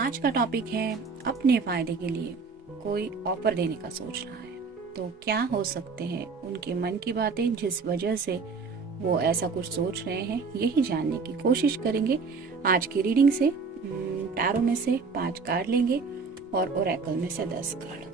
आज का टॉपिक है अपने फायदे के लिए कोई ऑफर देने का सोच रहा है, तो क्या हो सकते हैं उनके मन की बातें जिस वजह से वो ऐसा कुछ सोच रहे हैं, यही जानने की कोशिश करेंगे आज की रीडिंग से। टैरो में से 5 कार्ड लेंगे और ओरेकल में से 10 कार्ड।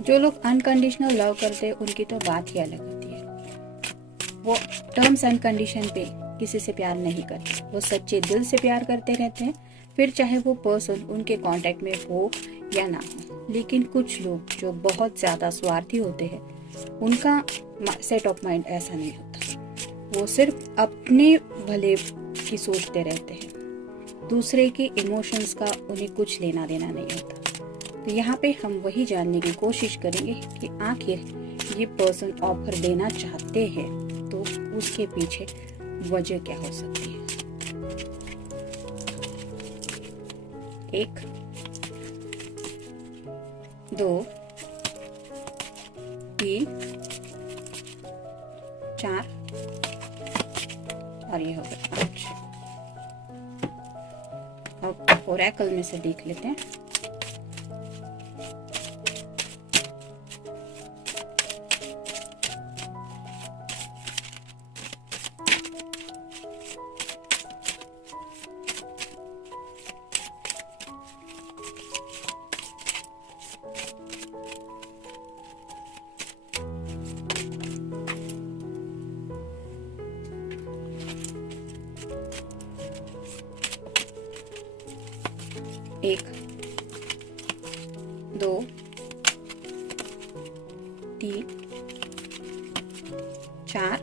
जो लोग अनकंडीशनल लव करते हैं उनकी तो बात ही अलग होती है। वो टर्म्स एंड कंडीशन पे किसी से प्यार नहीं करते, वो सच्चे दिल से प्यार करते रहते हैं, फिर चाहे वो पर्सन उनके कांटेक्ट में हो या ना हो। लेकिन कुछ लोग जो बहुत ज्यादा स्वार्थी होते हैं, उनका सेट ऑफ माइंड ऐसा नहीं होता। वो सिर्फ अपने भले की सोचते रहते हैं, दूसरे के इमोशंस का उन्हें कुछ लेना देना नहीं होता। तो यहाँ पे हम वही जानने की कोशिश करेंगे कि आखिर ये पर्सन ऑफर देना चाहते हैं तो उसके पीछे वजह क्या हो सकती है। 1 2 3 4 और ये हो गया 5। अब ओरेकल में से देख लेते हैं। एक 2 3 4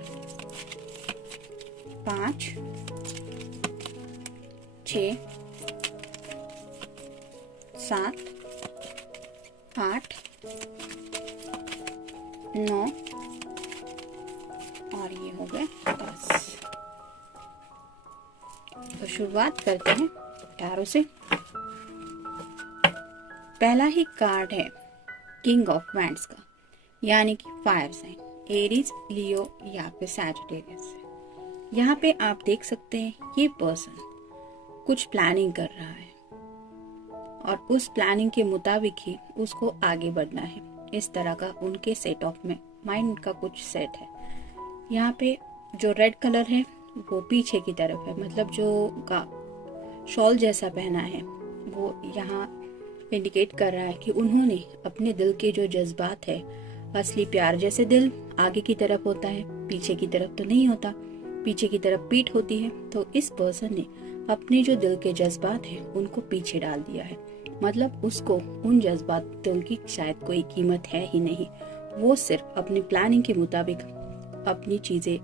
5 6 7 8 9 और ये हो गए 10। तो शुरुआत करते हैं टैरो से। पहला ही कार्ड है किंग ऑफ वैंड्स का, यानी कि फायर साइन, एरीज, लियो या फिर सैजिटेरियस। यहाँ पे आप देख सकते हैं ये पर्सन कुछ प्लानिंग कर रहा है और उस प्लानिंग के मुताबिक ही उसको आगे बढ़ना है। इस तरह का उनके सेट ऑफ में माइंड का कुछ सेट है। यहाँ पे जो रेड कलर है वो पीछे की तरफ है, मतलब जो का शॉल जैसा पहना है वो यहाँ इंडिकेट कर रहा है कि उन्होंने अपने दिल के जो जज्बात है, असली प्यार जैसे दिल आगे की तरफ होता है, पीछे की तरफ तो नहीं होता, पीछे की तरफ पीठ होती है। तो इस पर्सन ने अपने जो दिल के जज्बात है उनको पीछे डाल दिया है, मतलब उसको उन जज्बातों की शायद कोई कीमत है ही नहीं। वो सिर्फ अपनी प्लानिंग के मुताबिक अपनी चीजें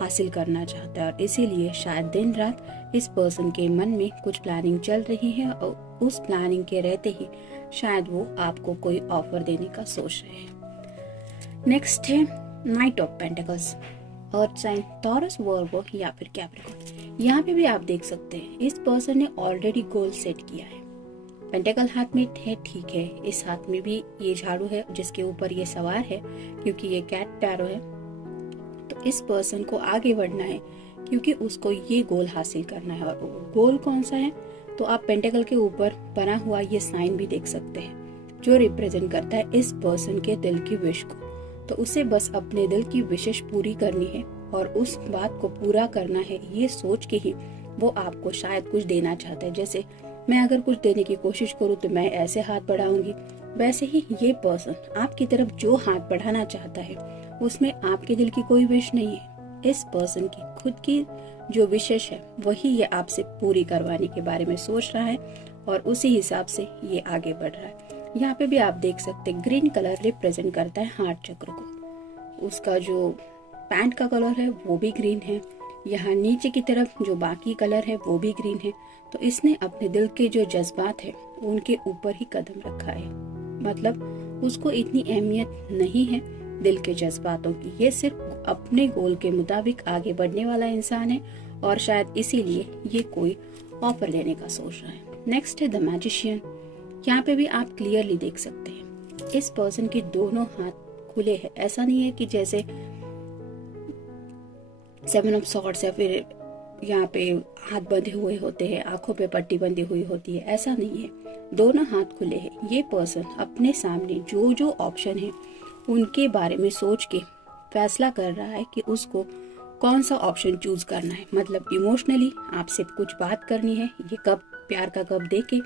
हासिल करना चाहता है और इसीलिए शायद दिन रात इस पर्सन के मन में कुछ प्लानिंग चल रही है और उस प्लानिंग के रहते ही शायद वो आपको कोई ऑफर देने का सोच रहे हैं। नेक्स्ट है knight of pentacles, earth sign, Taurus, Virgo या फिर कैप्रिकॉर्न। यहाँ पे भी आप देख सकते हैं इस पर्सन ने ऑलरेडी गोल सेट किया है। पेंटिकल हाथ में है, ठीक है, इस हाथ में भी ये झाड़ू है जिसके ऊपर ये सवार है क्योंकि ये कैट टैरो है। तो इस पर्सन को आगे बढ़ना है क्योंकि उसको ये गोल हासिल करना है। और गोल कौन सा है तो आप पेंटिकल के ऊपर बना हुआ ये साइन भी देख सकते हैं जो रिप्रेजेंट करता है इस पर्सन के दिल की विश को। तो उसे बस अपने दिल की विशेष पूरी करनी है और उस बात को पूरा करना है, ये सोच के ही वो आपको शायद कुछ देना चाहता है। जैसे मैं अगर कुछ देने की कोशिश करूँ तो मैं ऐसे हाथ बढ़ाऊंगी, वैसे ही ये पर्सन आपकी तरफ जो हाथ बढ़ाना चाहता है उसमें आपके दिल की कोई विश नहीं है। इस पर्सन की खुद की जो विशेष है वही ये आपसे पूरी करवाने के बारे में सोच रहा है और उसी हिसाब से ये आगे बढ़ रहा है। यहाँ पे भी आप देख सकते हैं ग्रीन कलर रिप्रेजेंट करता है हार्ट चक्र को। उसका जो पैंट का कलर है वो भी ग्रीन है। यहाँ नीचे की तरफ जो बाकी कलर है वो भी ग्रीन है। तो इसने अपने दिल के जो जज्बात है उनके ऊपर ही कदम रखा है, मतलब उसको इतनी अहमियत नहीं है दिल के जज्बातों की। ये सिर्फ अपने गोल के मुताबिक आगे बढ़ने वाला इंसान है और शायद इसीलिए ये कोई ऑफर लेने का सोच रहा है। नेक्स्ट है द मैजिशियन। यहाँ पे भी आप क्लियरली देख सकते हैं इस पर्सन के दोनों हाथ खुले हैं। ऐसा नहीं है कि जैसे 7 ऑफ सॉर्ड्स या फिर यहाँ पे हाथ बंधे हुए होते हैं, आंखों पे पट्टी बंधी हुई होती है, ऐसा नहीं है। दोनों हाथ खुले हैं। ये पर्सन अपने सामने जो जो ऑप्शन है उनके बारे में सोच के फैसला कर रहा है कि उसको कौन सा ऑप्शन चूज करना है। मतलब इमोशनली आपसे कुछ बात करनी है, ये कब प्यार का कब देके,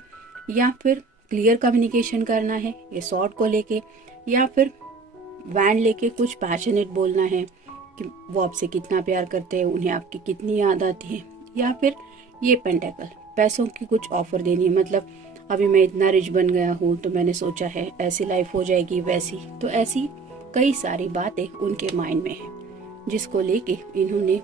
या फिर क्लियर कम्युनिकेशन करना है ये सॉर्ड को लेके, या फिर वैंड लेके कुछ पैशनेट बोलना है कि वो आपसे कितना प्यार करते हैं, उन्हें आपकी कितनी याद आती है, या फिर ये पेंटेकल पैसों की कुछ ऑफर देनी है। मतलब अभी मैं इतना रिच बन गया हूँ तो मैंने सोचा है ऐसी लाइफ हो जाएगी वैसी। तो ऐसी कई सारी बातें उनके माइंड में है जिसको लेके इन्होंने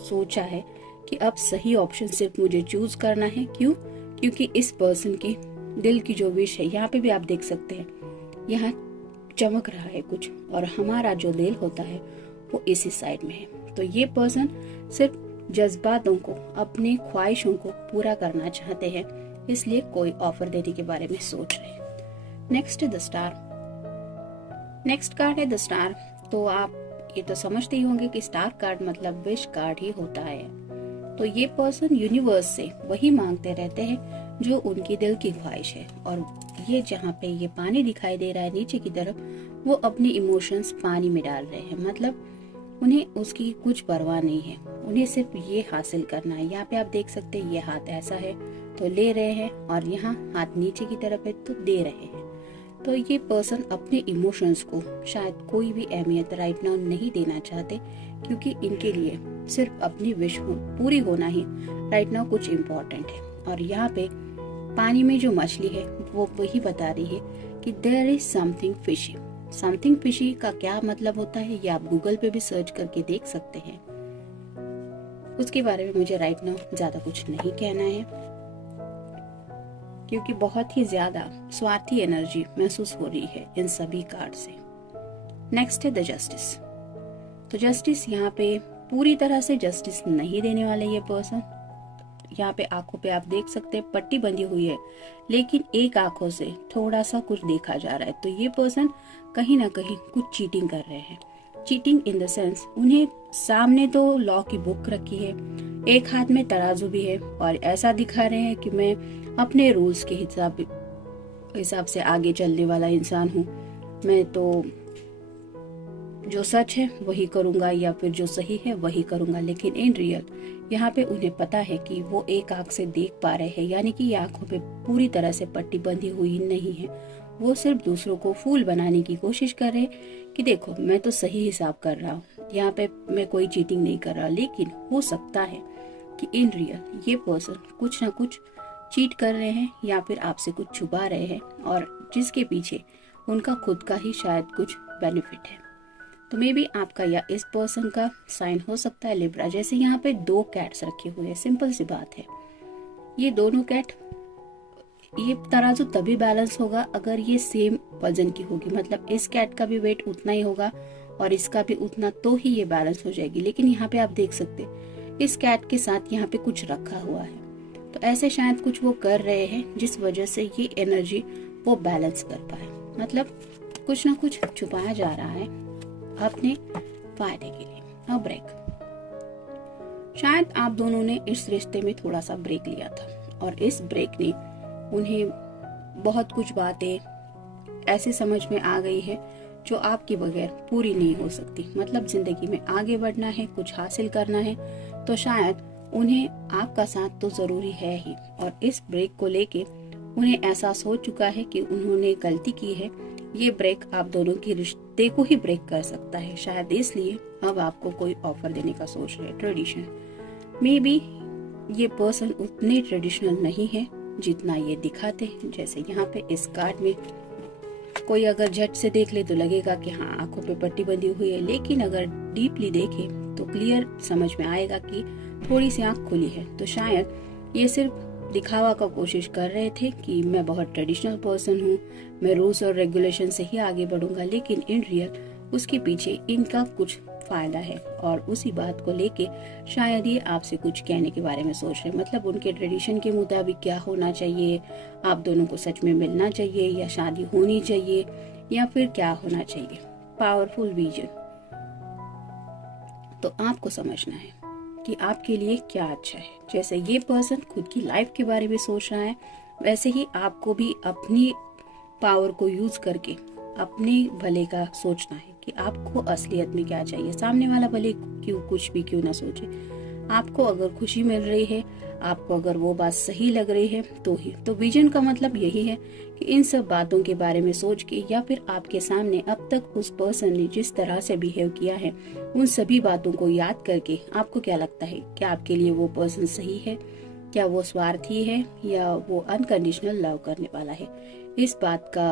सोचा है कि अब सही ऑप्शन सिर्फ मुझे चूज करना है। क्यों? क्योंकि इस पर्सन की दिल की जो विश है, यहाँ पे भी आप देख सकते हैं यहाँ चमक रहा है कुछ, और हमारा जो दिल होता है वो इसी साइड में है। तो ये पर्सन सिर्फ जज्बातों को, अपनी ख्वाहिशों को पूरा करना चाहते हैं, इसलिए कोई ऑफर देने के बारे में सोच रहे हैं। नेक्स्ट है द स्टार। नेक्स्ट कार्ड है द स्टार। तो आप ये तो समझते ही होंगे कि स्टार कार्ड मतलब विश कार्ड ही होता है। तो ये पर्सन यूनिवर्स से वही मांगते रहते हैं जो उनकी दिल की ख्वाहिश है। और ये जहाँ पे ये पानी दिखाई दे रहा है नीचे की तरफ, वो अपने इमोशंस पानी में डाल रहे हैं। मतलब उन्हें उसकी कुछ परवाह नहीं है, उन्हें सिर्फ ये हासिल करना है। यहाँ पे आप देख सकते हैं ये हाथ ऐसा है तो ले रहे हैं, और यहाँ हाथ नीचे की तरफ है तो दे रहे हैं। तो ये पर्सन अपने इमोशंस को शायद कोई भी अहमियत राइट नाउ नहीं देना चाहते, क्योंकि इनके लिए सिर्फ अपनी विश पूरी होना ही राइट नाउ कुछ इम्पोर्टेंट है। और यहाँ पे पानी में जो मछली है वो वही बता रही है कि there is something fishy. Something fishy का क्या मतलब होता है ये आप गूगल पे भी सर्च करके देख सकते हैं। उसके बारे में मुझे राइट नाउ ज्यादा कुछ नहीं कहना है, क्योंकि बहुत ही ज्यादा स्वार्थी एनर्जी महसूस हो रही है इन सभी कार्ड से। नेक्स्ट है द जस्टिस। तो जस्टिस यहाँ पे पूरी तरह से जस्टिस नहीं देने वाले ये पर्सन। यहाँ पे आंखों पे आप देख सकते हैं पट्टी बंधी हुई है, लेकिन एक आंखों से थोड़ा सा कुछ देखा जा रहा है। तो ये पर्सन कहीं ना कहीं कुछ चीटिंग कर रहे हैं। चीटिंग इन द सेंस, उन्हें सामने तो लॉ की बुक रखी है, एक हाथ में तराजू भी है, और ऐसा दिखा रहे हैं कि मैं अपने रूल्स के हिसाब से आगे चलने वाला इंसान हूँ। मैं तो जो सच है वही करूंगा, या फिर जो सही है वही करूंगा। लेकिन इन रियल यहाँ पे उन्हें पता है कि वो एक आंख से देख पा रहे हैं, यानी कि ये आंखों पे पूरी तरह से पट्टी बंधी हुई नहीं है। वो सिर्फ दूसरों को फूल बनाने की कोशिश कर रहे हैं कि देखो मैं तो सही हिसाब कर रहा हूँ, यहाँ पे मैं कोई चीटिंग नहीं कर रहा। लेकिन हो सकता है कि इन रियल ये पर्सन कुछ ना कुछ चीट कर रहे हैं, या फिर आपसे कुछ छुपा रहे हैं, और जिसके पीछे उनका खुद का ही शायद कुछ बेनिफिट है। तो मे बी आपका या इस पर्सन का साइन हो सकता है लिब्रा। जैसे यहाँ पे 2 कैट्स रखे हुए हैं, सिंपल सी बात है। ये दोनों कैट, ये तराजू तभी बैलेंस होगा अगर ये सेम वजन की होगी। मतलब इस कैट का भी वेट उतना ही होगा और इसका भी उतना, तो ही ये बैलेंस हो जाएगी। लेकिन यहाँ पे आप देख सकते इस कैट के साथ यहाँ पे कुछ रखा हुआ है, तो ऐसे शायद कुछ वो कर रहे हैं जिस वजह से ये एनर्जी वो बैलेंस कर पाए। मतलब कुछ ना कुछ छुपाया जा रहा है अपने फायदे के लिए। अब ब्रेक, शायद आप दोनों ने इस रिश्ते में थोड़ा सा ब्रेक लिया था, और इस ब्रेक ने उन्हें बहुत कुछ बातें ऐसे समझ में आ गई है जो आपके बगैर पूरी नहीं हो सकती। मतलब जिंदगी में आगे बढ़ना है, कुछ हासिल करना है, तो शायद उन्हें आपका साथ तो जरूरी है ही। और इस ब्रेक को लेके उन्हें एहसास हो चुका है कि उन्होंने गलती की है। ये ब्रेक आप दोनों के रिश्ते को ही ब्रेक कर सकता है। शायद इसलिए अब आपको कोई ऑफर देने का सोच रहे। ट्रेडिशन, मे बी ये पर्सन उतने ट्रेडिशनल नहीं है जितना ये दिखाते हैं। जैसे यहाँ पे इस कार्ड में कोई अगर झट से देख ले तो लगेगा कि हाँ आंखों पे पट्टी बंधी हुई है, लेकिन अगर डीपली देखे तो क्लियर समझ में आएगा कि थोड़ी सी आंख खुली है। तो शायद ये सिर्फ दिखावा का कोशिश कर रहे थे कि मैं बहुत ट्रेडिशनल पर्सन हूँ, मैं रूल्स और रेगुलेशन से ही आगे बढ़ूंगा। लेकिन इन रियल उसके पीछे इनका कुछ फायदा है और उसी बात को लेके शायद ये आपसे कुछ कहने के बारे में सोच रहे हैं। मतलब उनके ट्रेडिशन के मुताबिक क्या होना चाहिए, आप दोनों को सच में मिलना चाहिए या शादी होनी चाहिए या फिर क्या होना चाहिए। Powerful vision. तो आपको समझना है कि आपके लिए क्या अच्छा है। जैसे ये पर्सन खुद की लाइफ के बारे में सोच रहा है, वैसे ही आपको भी अपनी पावर को यूज करके अपने भले का सोचना है कि आपको असलियत में क्या चाहिए। सामने वाला भले कुछ भी क्यों ना सोचे, आपको अगर खुशी मिल रही है, आपको अगर वो बात सही लग रही है तो विजन का मतलब यही है कि इन सब बातों के बारे में सोच के या फिर आपके सामने अब तक उस पर्सन ने जिस तरह से बिहेव किया है उन सभी बातों को याद करके आपको क्या लगता है कि आपके लिए वो पर्सन सही है, क्या वो स्वार्थी है या वो अनकंडीशनल लव करने वाला है। इस बात का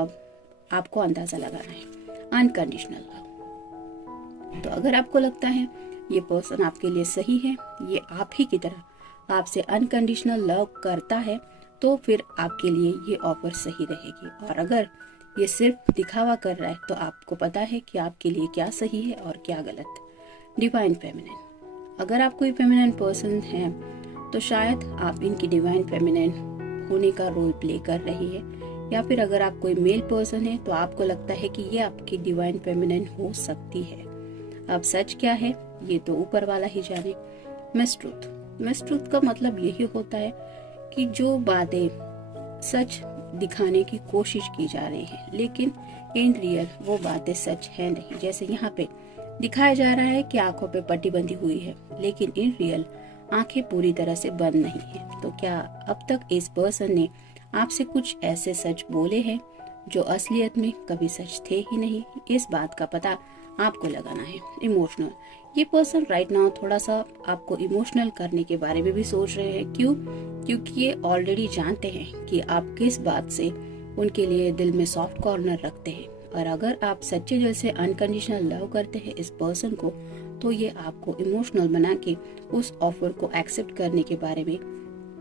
आपको अंदाजा लगाना है। Unconditional love. तो अगर आपको लगता है ये पर्सन आपके लिए सही है, ये आप ही की तरह आपसे अनकंडीशनल लव करता है, तो फिर आपके लिए ये ऑफर सही रहेगी। और अगर ये सिर्फ दिखावा कर रहा है तो आपको पता है कि आपके लिए क्या सही है और क्या गलत। Divine feminine. अगर आप कोई फेमिनिन पर्सन है तो शायद आप इनकी डिवाइन फेमिनिन होने का रोल प्ले कर रही है, या फिर अगर आप कोई मेल पर्सन है तो आपको लगता है कि ये आपकी डिवाइन फेमिनिन हो सकती है। अब सच क्या है ये तो ऊपर वाला ही जाने। Miss truth. मिस ट्रूथ का मतलब यही होता है कि जो बातें सच दिखाने की कोशिश की जा रही है लेकिन इन रियल वो बातें सच है नहीं। जैसे यहाँ पे दिखाया जा रहा है कि आंखों पे पट्टी बंधी हुई है लेकिन इन रियल आंखें पूरी तरह से बंद नहीं है। तो क्या अब तक इस पर्सन ने आपसे कुछ ऐसे सच बोले हैं जो असलियत में कभी सच थे ही नहीं? इस बात का पता आपको लगाना है। इमोशनल। ये पर्सन राइट नाउ थोड़ा सा आपको इमोशनल करने के बारे में भी सोच रहे हैं। क्यों? क्योंकि ये ऑलरेडी जानते हैं कि आप किस बात से उनके लिए दिल में सॉफ्ट कॉर्नर रखते हैं। और अगर आप सच्चे दिल से अनकंडीशनल लव करते हैं इस पर्सन को तो ये आपको इमोशनल बना के उस ऑफर को एक्सेप्ट करने के बारे में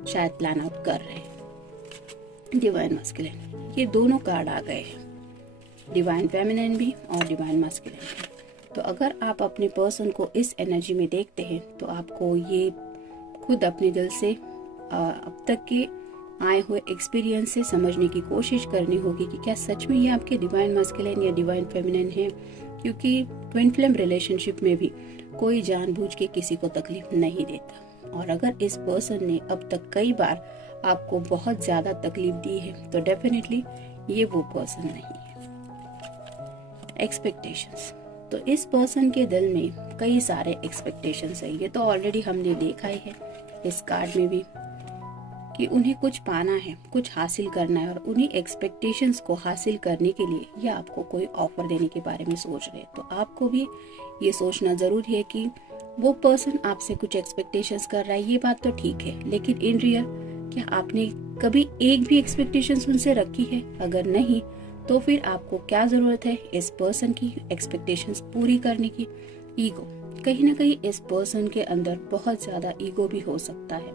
शायद प्लान आउट कर रहे हैं। Divine masculine. ये दोनों कार्ड आ गए हैं, डिवाइन फेमिनिन भी और डिवाइन मस्कुलिन भी। तो अगर आप अपने पर्सन को इस एनर्जी में देखते हैं तो आपको ये खुद अपने दिल से अब तक के आए हुए एक्सपीरियंस से समझने की कोशिश करनी होगी कि क्या सच में ये आपके डिवाइन मस्कुलिन या डिवाइन फेमिनिन है। क्योंकि ट्विन फ्लेम रिलेशनशिप में भी कोई जानबूझ के किसी को तकलीफ नहीं देता, और अगर इस पर्सन ने अब तक कई बार आपको बहुत ज्यादा तकलीफ दी है तो डेफिनेटली ये वो पर्सन नहीं है। एक्सपेक्टेशंस। तो इस पर्सन के दिल में कई सारे एक्सपेक्टेशंस है। ये तो ऑलरेडी हमने देखा ही है इस कार्ड में भी कि उन्हें कुछ पाना है, कुछ हासिल करना है, और उन्हीं एक्सपेक्टेशंस को हासिल करने के लिए ये आपको कोई ऑफर देने के बारे में सोच रहे हैं। तो आपको भी ये सोचना जरूरी है कि वो पर्सन आपसे कुछ एक्सपेक्टेशंस कर रहा है, ये बात तो ठीक है, लेकिन इन रियल क्या आपने कभी एक भी एक्सपेक्टेशंस उनसे रखी है? अगर नहीं तो फिर आपको क्या जरूरत है इस पर्सन की एक्सपेक्टेशंस पूरी करने की? ईगो। कहीं ना कहीं इस पर्सन के अंदर बहुत ज्यादा ईगो भी हो सकता है,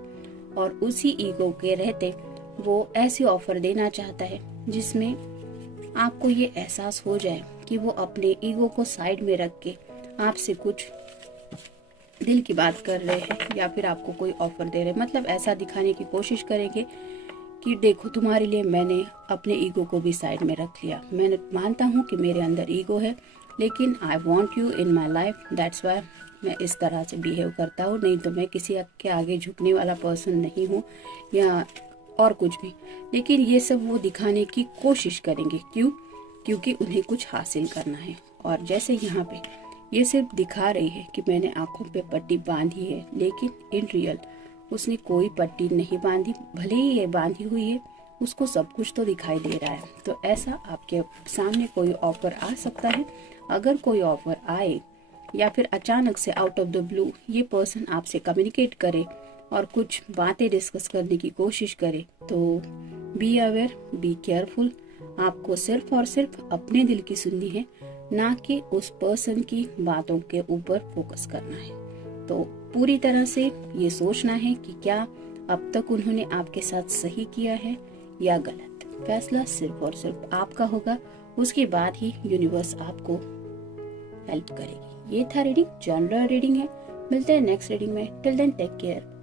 और उसी ईगो के रहते वो ऐसी ऑफर देना चाहता है जिसमें आपको ये एहसास हो जाए कि वो अपने ईगो को साइड में रख के आपसे कुछ दिल की बात कर रहे हैं या फिर आपको कोई ऑफर दे रहे हैं। मतलब ऐसा दिखाने की कोशिश करेंगे कि देखो तुम्हारे लिए मैंने अपने ईगो को भी साइड में रख लिया, मैं मानता हूँ कि मेरे अंदर ईगो है लेकिन I want you in my life, that's why मैं इस तरह से बिहेव करता हूँ, नहीं तो मैं किसी के आगे झुकने वाला पर्सन नहीं हूँ या और कुछ भी। लेकिन ये सब वो दिखाने की कोशिश करेंगे। क्यों? क्योंकि उन्हें कुछ हासिल करना है। और जैसे यहाँ पे ये सिर्फ दिखा रही है कि मैंने आंखों पे पट्टी बांधी है, लेकिन इन रियल उसने कोई पट्टी नहीं बांधी, भले ही ये बांधी हुई है, उसको सब कुछ तो दिखाई दे रहा है। तो ऐसा आपके सामने कोई ऑफर आ सकता है। अगर कोई ऑफर आए या फिर अचानक से आउट ऑफ द ब्लू ये पर्सन आपसे कम्युनिकेट करे और कुछ बातें डिस्कस करने की कोशिश करे तो बी अवेयर, बी केयरफुल। आपको सिर्फ और सिर्फ अपने दिल की सुननी है, ना कि उस पर्सन की बातों के ऊपर फोकस करना है। तो पूरी तरह से ये सोचना है कि क्या अब तक उन्होंने आपके साथ सही किया है या गलत। फैसला सिर्फ और सिर्फ आपका होगा, उसके बाद ही यूनिवर्स आपको हेल्प करेगी। ये था रीडिंग, जनरल रीडिंग है। मिलते हैं नेक्स्ट रीडिंग में। Till then take care.